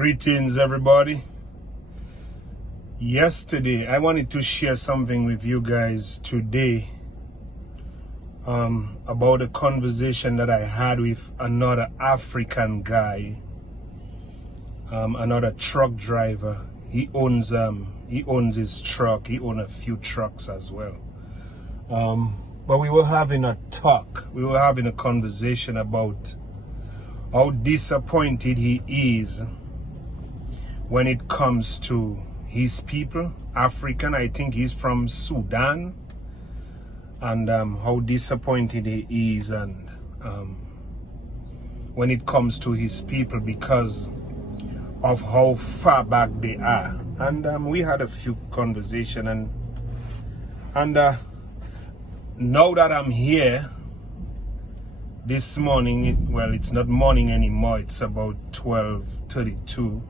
Greetings, everybody. Yesterday, I wanted to share something with you guys today about a conversation that I had with another African guy, another truck driver. He owns his truck. He owns a few trucks as well. But we were having a talk. We were having a conversation about how disappointed he is when it comes to his people, African. I think he's from Sudan, and how disappointed he is, and when it comes to his people because of how far back they are. And we had a few conversation, and now that I'm here this morning, well, it's not morning anymore, it's about 12:32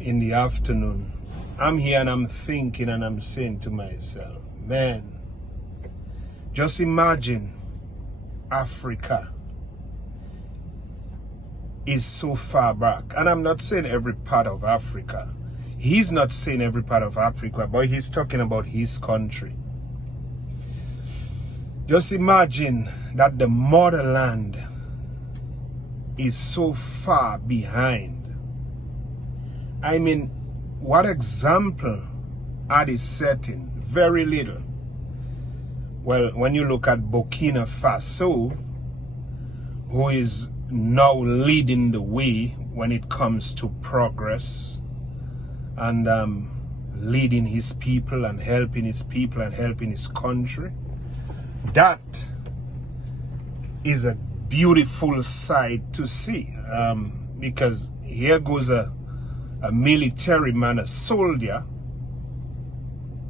in the afternoon. I'm here and I'm thinking and I'm saying to myself, man, just imagine Africa is so far back. And I'm not saying every part of Africa. He's not saying every part of Africa, but he's talking about his country. Just imagine that the motherland is so far behind. I mean, what example are they setting? Very little. Well, when you look at Burkina Faso, who is now leading the way when it comes to progress and leading his people and helping his people and helping his country, that is a beautiful sight to see, because here goes a military man, a soldier,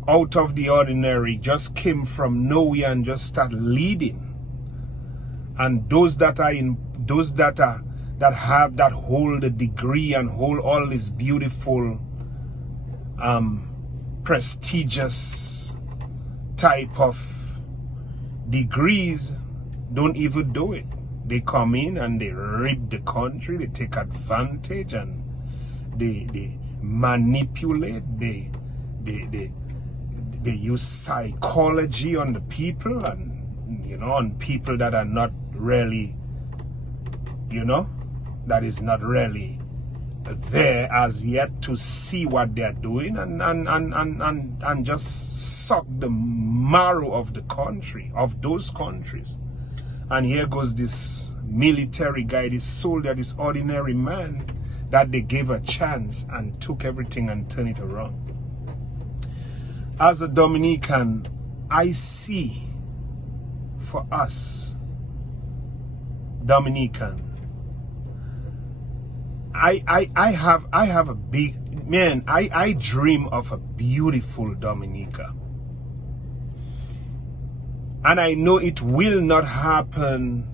out of the ordinary, just came from nowhere and just start leading. And those that hold a degree and hold all this beautiful, prestigious type of degrees don't even do it. They come in and they rip the country, they take advantage, and they manipulate, they use psychology on the people, and on people that are not really, that is not really there as yet to see what they're doing, and just suck the marrow of the country, of those countries. And here goes this military guy, this soldier, this ordinary man that they gave a chance and took everything and turned it around. As a Dominican, I see for us Dominican, I have a big, man, I dream of a beautiful Dominica. And I know it will not happen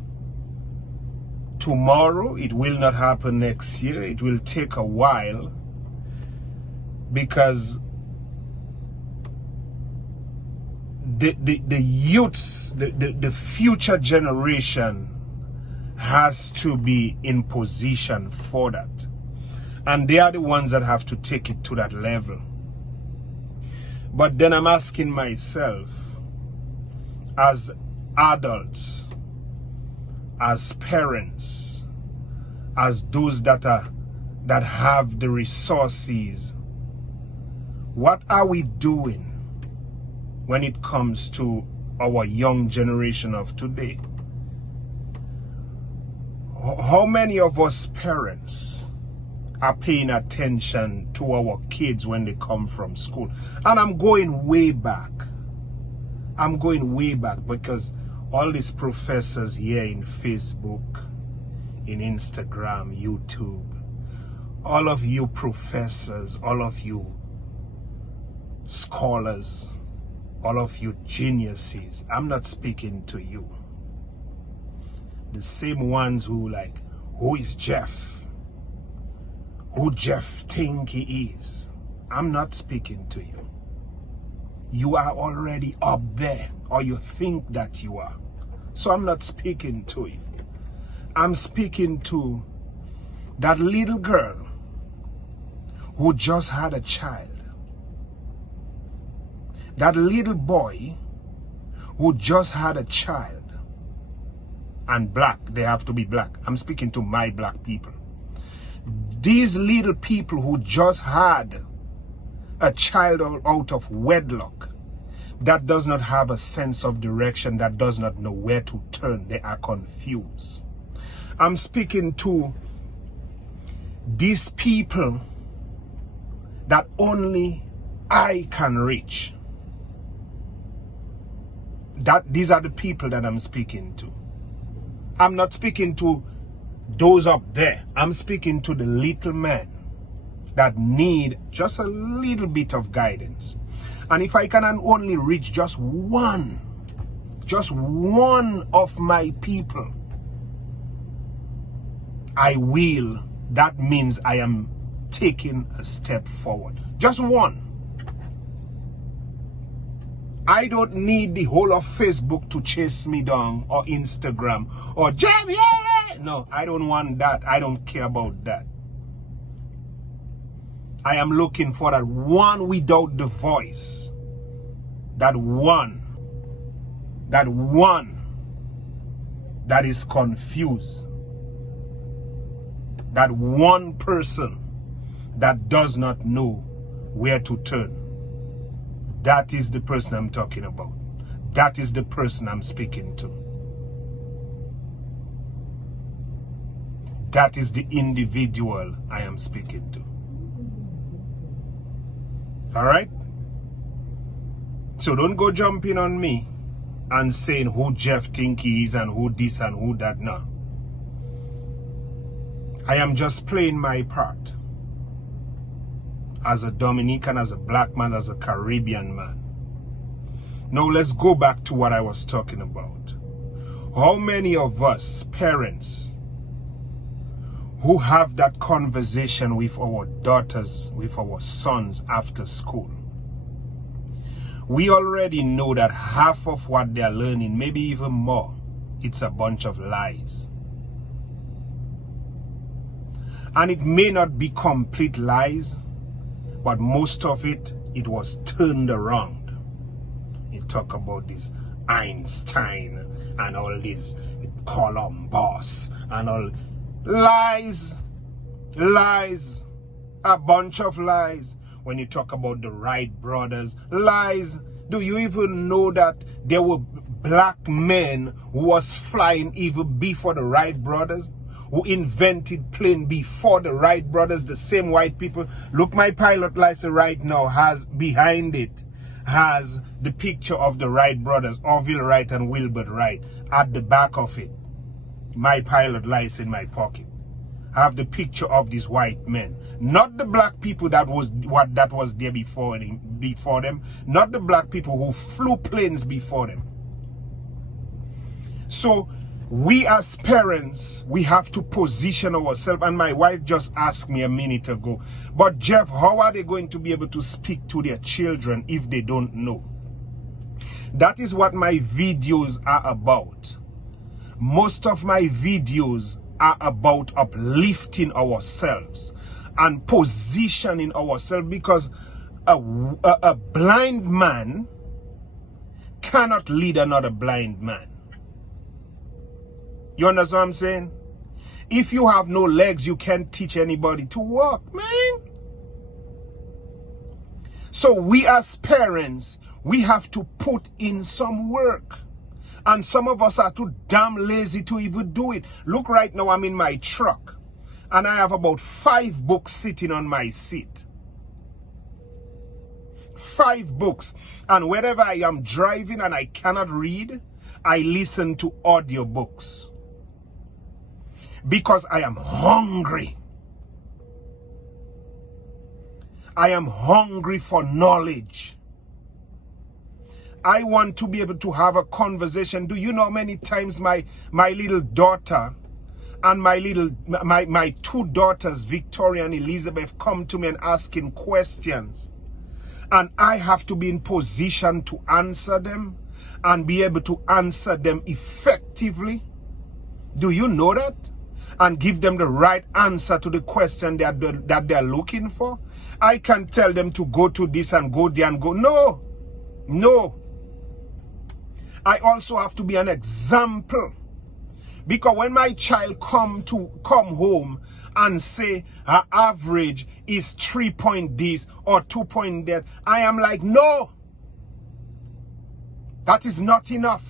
tomorrow, it will not happen next year, it will take a while, because the youths, the future generation has to be in position for that. And they are the ones that have to take it to that level. But then I'm asking myself, as adults, as parents, as those that have the resources, what are we doing when it comes to our young generation of today? How many of us parents are paying attention to our kids when they come from school? And I'm going way back. I'm going way back, because all these professors here in Facebook, in Instagram, YouTube, all of you professors, all of you scholars, all of you geniuses, I'm not speaking to you. The same ones who like, who is Jeff? Who Jeff think he is? I'm not speaking to you. You are already up there, or you think that you are. So I'm not speaking to you. I'm speaking to That little girl who just had a child. That little boy who just had a child. And black, they have to be black. I'm speaking to my black people. These little people who just had a child out of wedlock, that does not have a sense of direction, that does not know where to turn, they are confused. I'm speaking to these people that only I can reach. These are the people that I'm speaking to. I'm not speaking to those up there. I'm speaking to the little men that need just a little bit of guidance. And if I can only reach just one of my people, I will. That means I am taking a step forward. Just one. I don't need the whole of Facebook to chase me down, or Instagram, or Jamie. No, I don't want that. I don't care about that. I am looking for that one without the voice. That one that is confused. That one person that does not know where to turn. That is the person I'm talking about. That is the person I'm speaking to. That is the individual I am speaking to. Alright? So don't go jumping on me and saying who Jeff think he is and who this and who that. No. I am just playing my part. As a Dominican, as a black man, as a Caribbean man. Now let's go back to what I was talking about. How many of us parents who have that conversation with our daughters, with our sons after school? We already know that half of what they're learning, maybe even more, it's a bunch of lies. And it may not be complete lies, but most of it was turned around. You talk about this Einstein and all this Columbus and all lies, a bunch of lies. When you talk about the Wright brothers, lies. Do you even know that there were black men who was flying even before the Wright brothers? Who invented plane before the Wright brothers, the same white people. Look, my pilot license right now has behind it has the picture of the Wright brothers, Orville Wright and Wilbur Wright, at the back of it. My pilot license in my pocket. I have the picture of these white men, not the black people that was there before them, not the black people who flew planes before them. So we as parents, we have to position ourselves. And my wife just asked me a minute ago, but Jeff, how are they going to be able to speak to their children if they don't know? That is what my videos are about. Most of my videos are about uplifting ourselves and positioning ourselves, because a blind man cannot lead another blind man. You understand what I'm saying? If you have no legs, you can't teach anybody to walk, man. So we as parents, we have to put in some work. And some of us are too damn lazy to even do it. Look, right now I'm in my truck. And I have about 5 books sitting on my seat. 5 books. And wherever I am driving and I cannot read, I listen to audiobooks. Because I am hungry. I am hungry for knowledge. I want to be able to have a conversation. Do you know how many times my little daughter and my 2 daughters, Victoria and Elizabeth, come to me and asking questions? And I have to be in position to answer them and be able to answer them effectively. Do you know that? and give them the right answer to the question that they're looking for. I can tell them to go to this and go there and go. No, no. I also have to be an example. Because when my child come home and say her average is 3 point this or 2 point that, I am like, no, that is not enough.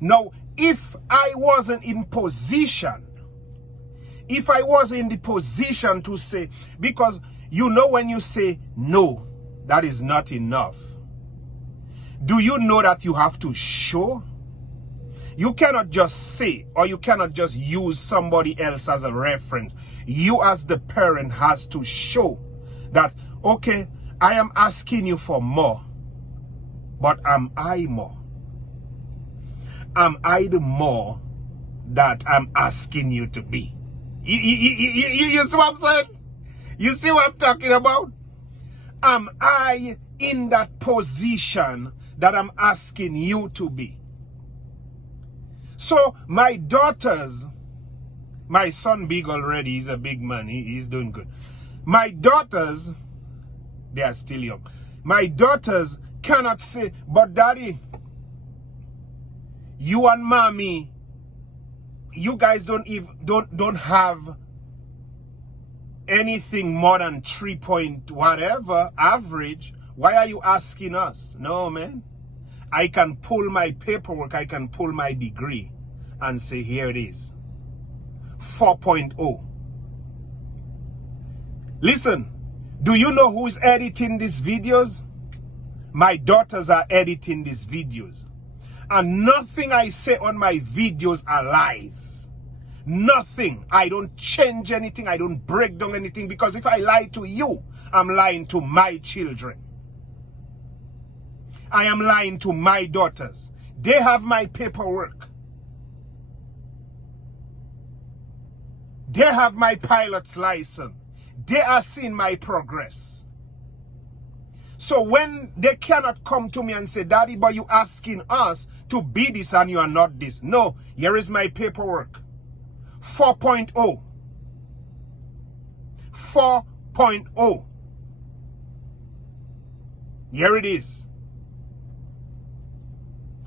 Now, if I wasn't in position, if I was in the position to say, because you know when you say no, that is not enough. Do you know that you have to show? You cannot just say, or you cannot just use somebody else as a reference. You as the parent has to show that, okay, I am asking you for more, but am I more? Am I the more that I'm asking you to be? You see what I'm saying? You see what I'm talking about? Am I in that position that I'm asking you to be? So my daughters, my son big already, he's a big man, he's doing good. My daughters, they are still young. My daughters cannot say, but daddy, you and mommy, you guys don't have anything more than 3 point whatever average. Why are you asking us? No, man. I can pull my paperwork, I can pull my degree and say, here it is. 4.0. Listen, do you know who's editing these videos? My daughters are editing these videos. And nothing I say on my videos are lies. Nothing. I don't change anything. I don't break down anything. Because if I lie to you, I'm lying to my children. I am lying to my daughters. They have my paperwork. They have my pilot's license. They are seeing my progress. So when they cannot come to me and say, Daddy, but you asking us to be this and you are not this. No, here is my paperwork. 4.0. 4.0. Here it is.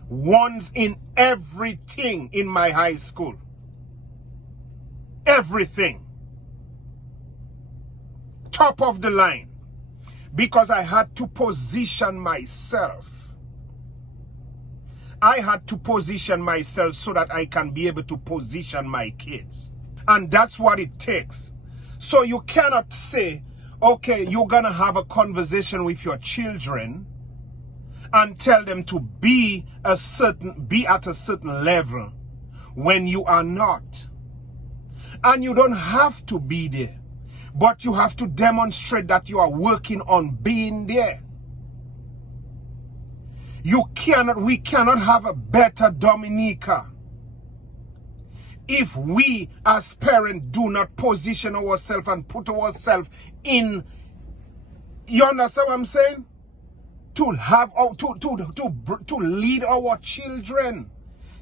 Ones in everything in my high school. Everything. Top of the line. Because I had to position myself. I had to position myself so that I can be able to position my kids. And that's what it takes. So you cannot say, okay, you're going to have a conversation with your children and tell them to be at a certain level when you are not. And you don't have to be there, but you have to demonstrate that you are working on being there. We cannot have a better Dominica if we as parents do not position ourselves and put ourselves in, you understand what I'm saying? To lead our children.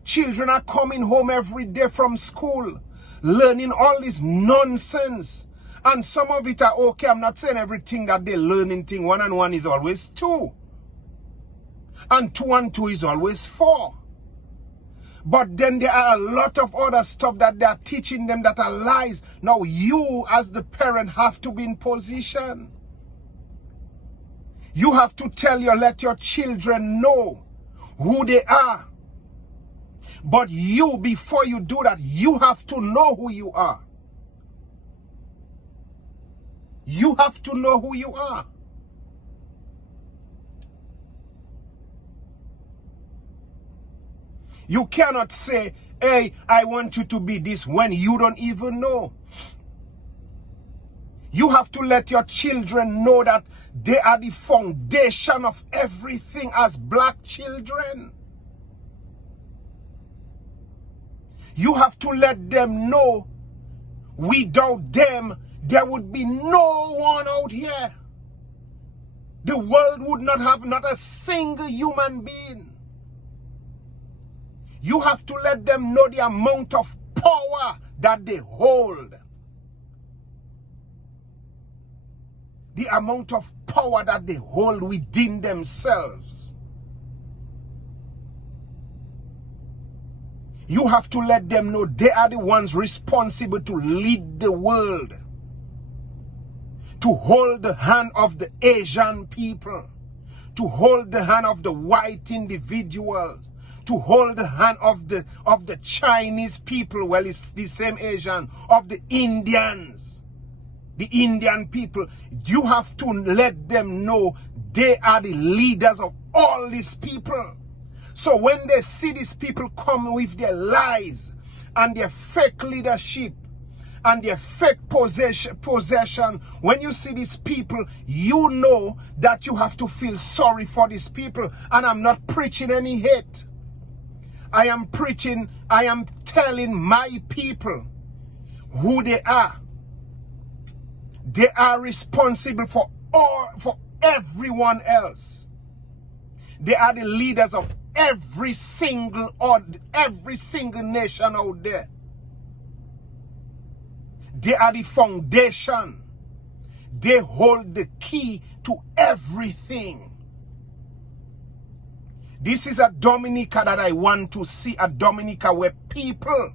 Children are coming home every day from school, learning all this nonsense. And some of it are okay. I'm not saying everything that they're learning thing. 1 and 1 is always 2. And 2 and 2 is always 4. But then there are a lot of other stuff that they are teaching them that are lies. Now you as the parent have to be in position. You have to let your children know who they are. But you, before you do that, you have to know who you are. You have to know who you are. You cannot say, hey, I want you to be this when you don't even know. You have to let your children know that they are the foundation of everything as black children. You have to let them know without them, there would be no one out here. The world would not have not a single human being. You have to let them know the amount of power that they hold, the amount of power that they hold within themselves. You have to let them know they are the ones responsible to lead the world, to hold the hand of the Asian people, to hold the hand of the white individuals, to hold the hand of the Chinese people, well, it's the same Asian, of the Indians, the Indian people. You have to let them know they are the leaders of all these people. So when they see these people come with their lies and their fake leadership and their fake possession, when you see these people, you know that you have to feel sorry for these people. And I'm not preaching any hate. I am telling my people who they are. They are responsible for everyone else. They are the leaders of every single nation out there. They are the foundation. They hold the key to everything. This is a Dominica that I want to see, a Dominica where people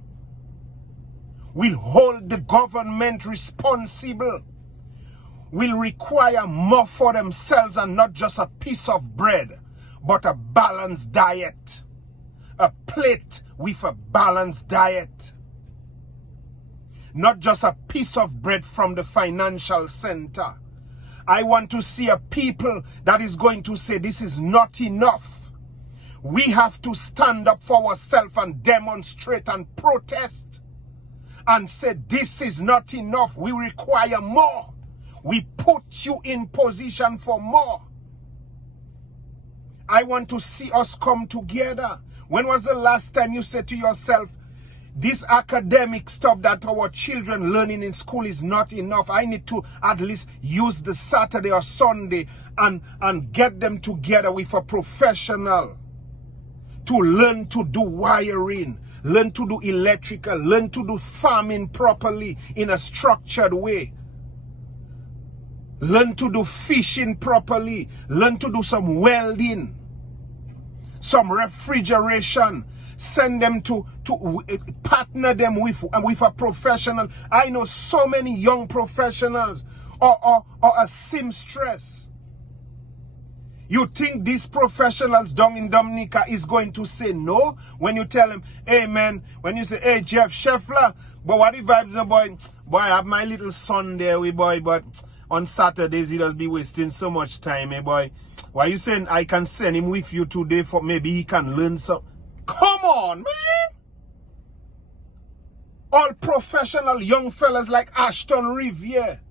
will hold the government responsible, will require more for themselves and not just a piece of bread, but a balanced diet, a plate with a balanced diet. Not just a piece of bread from the financial center. I want to see a people that is going to say this is not enough. We have to stand up for ourselves and demonstrate and protest and say this is not enough. We require more. We put you in position for more. I want to see us come together. When was the last time you said to yourself, this academic stuff that our children learning in school is not enough. I need to at least use the Saturday or Sunday and get them together with a professional to learn to do wiring, learn to do electrical, learn to do farming properly in a structured way. Learn to do fishing properly. Learn to do some welding, some refrigeration. Send them to partner them with a professional. I know so many young professionals or a seamstress. You think these professionals down in Dominica is going to say no when you tell them, hey man, when you say, hey Jeff Scheffler, but what if I say, boy, I have my little son there, but on Saturdays he does be wasting so much time, boy. Why you saying I can send him with you today for maybe he can learn some? Come on, man. All professional young fellas like Ashton Riviere,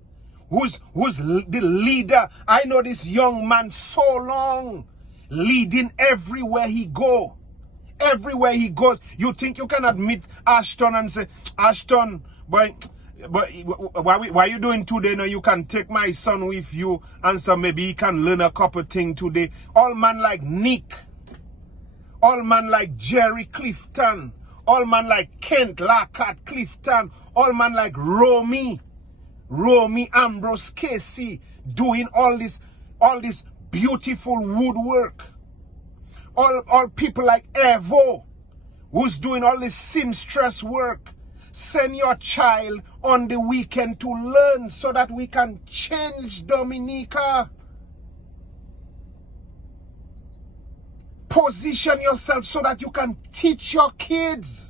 who's the leader. I know this young man so long, leading everywhere he go. Everywhere he goes. You think you can admit Ashton and say, Ashton, boy, but why you doing today? Now you can take my son with you and so maybe he can learn a couple things today. All man like Nick. All man like Jerry Clifton. All man like Kent Lockhart Clifton. All man like Romy Ambrose Casey doing all this beautiful woodwork. All people like Evo who's doing all this seamstress work. Send your child on the weekend to learn so that we can change Dominica. Position yourself so that you can teach your kids.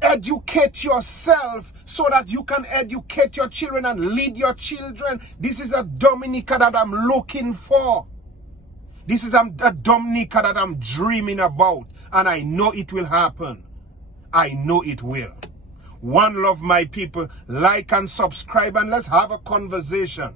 Educate yourself so that you can educate your children and lead your children. This is a Dominica that I'm looking for. This is a Dominica that I'm dreaming about. And I know it will happen. I know it will. One love, my people. Like and subscribe and let's have a conversation.